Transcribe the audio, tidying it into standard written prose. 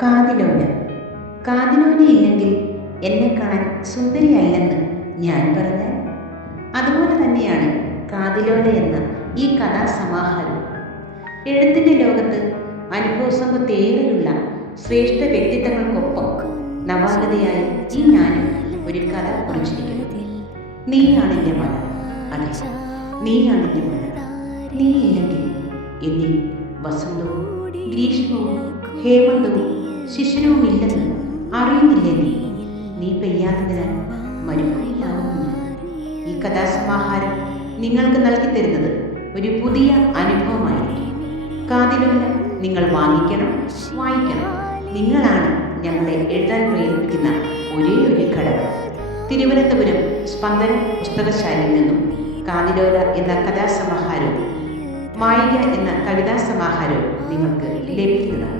കാതിലോല. കാതിലോല ഇല്ലെങ്കിൽ എന്നെ കാണാൻ സുന്ദരിയല്ലെന്ന് ഞാൻ പറഞ്ഞാൽ അതുപോലെ തന്നെയാണ് കാതിലോല എന്ന ഈ കഥാസമാഹാരം. എഴുത്തിൻ്റെ ലോകത്ത് അനുഭവസമ്പത്തേറെയുള്ള ശ്രേഷ്ഠ വ്യക്തിത്വങ്ങൾക്കൊപ്പം നവാഗതയായി ഈ ഞാനും ഒരു കഥ കുറിച്ചിരിക്കുന്നു. നീയാണെൻ്റെ മഴ, അതെ, നീയാണെൻ്റെ മഴ. നീയില്ലെങ്കിൽ എന്നിൽ വസന്തവും ഗ്രീഷ്മവും ഹേമന്തവും ശിശിരവും ഇല്ലെന്ന് അറിയുന്നില്ലേ നീ പെയ്യാത്തതിനാൽ മരുഭൂമിയാവുന്നു. ഈ കഥാസമാഹാരം നിങ്ങൾക്ക് നൽകി തരുന്നത് ഒരു പുതിയ അനുഭവമായിരിക്കും. കാതിലോല നിങ്ങൾ വാങ്ങിക്കണം, വായിക്കണം. നിങ്ങളാണ് ഞങ്ങളെ എഴുതാൻ പ്രേരിപ്പിക്കുന്ന ഒരേ ഒരു ഘടകം. തിരുവനന്തപുരം സ്പന്ദന പുസ്തകശാലയിൽ നിന്നും കാതിലോല എന്ന കഥാസമാഹാരവും മായിക എന്ന കവിതാസമാഹാരവും നിങ്ങൾക്ക് ലഭിക്കുന്നതാണ്.